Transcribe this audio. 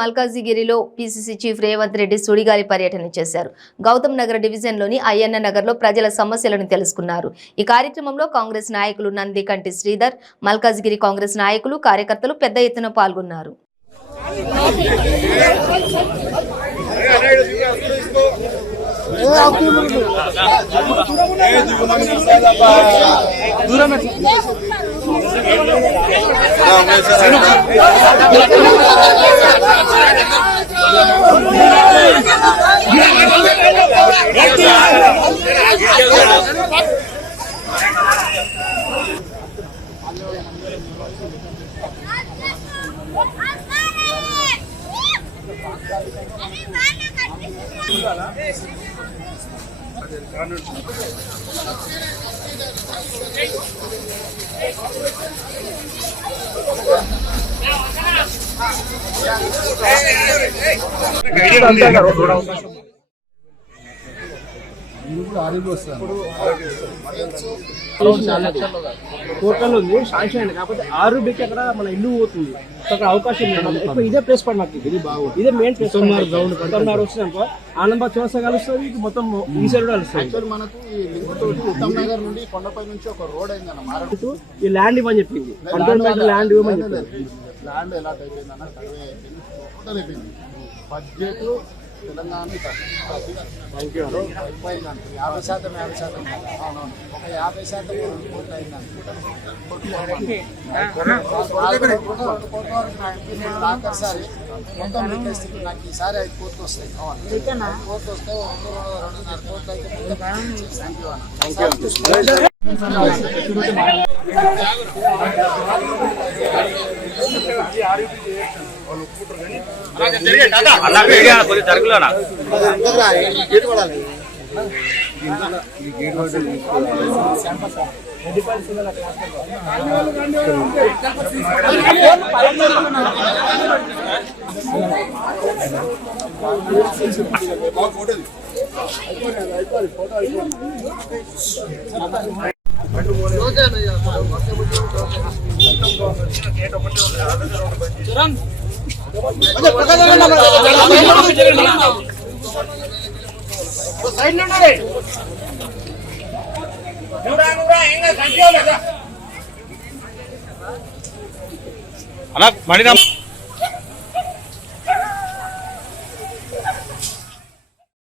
మల్కాజిగిరిలో PCC chief Revanth Reddy సుడిగాలి పర్యటన చేశారు. గౌతమ్ నగర్ డివిజన్లోని అయ్యన్న నగర్లో ప్రజల సమస్యలను తెలుసుకున్నారు. ఈ కార్యక్రమంలో కాంగ్రెస్ నాయకులు నందికంటి శ్రీధర్, మల్కాజిగిరి కాంగ్రెస్ నాయకులు, కార్యకర్తలు పెద్ద ఎత్తున పాల్గొన్నారు. టోటల్ ఉంది శాంక్షన్ అయింది కాకపోతే 6 బిట్ అక్కడ మన ఇల్లు పోతుంది. అక్కడ అవకాశం లేదు. ఇదే ప్లేస్ పడి నాకు ఇది బాగుంది. ఇదే మెయిన్ ప్లేస్ గ్రౌండ్ వచ్చినాక ఆనందబాద్ చౌరస్తా కలుస్తుంది. మొత్తం ఈ సైడ్ కలుస్తుంది. మనకు ఉత్తమ్ నగర్ నుండి కొండపై నుంచి ఒక రోడ్ అయిందన్న ఈ ల్యాండ్ ఇవ్వని చెప్పింది. ల్యాండ్ ఇవ్వమని చెప్పింది. ల్యాండ్ ఎలా అయిపోయిందన్న సర్వే అయిపోయింది. బడ్జెట్ తెలంగాణ 50% అవునవును ఒక 50% పూర్తి అయిందండి. సారి మొత్తం రిక్వెస్ట్ నాకు ఈసారి 5 కోట్లు వస్తాయి. 5 కోట్లు వస్తే 2.5 కోట్లు అయితే థ్యాంక్ యూ. అలా మణిరామ్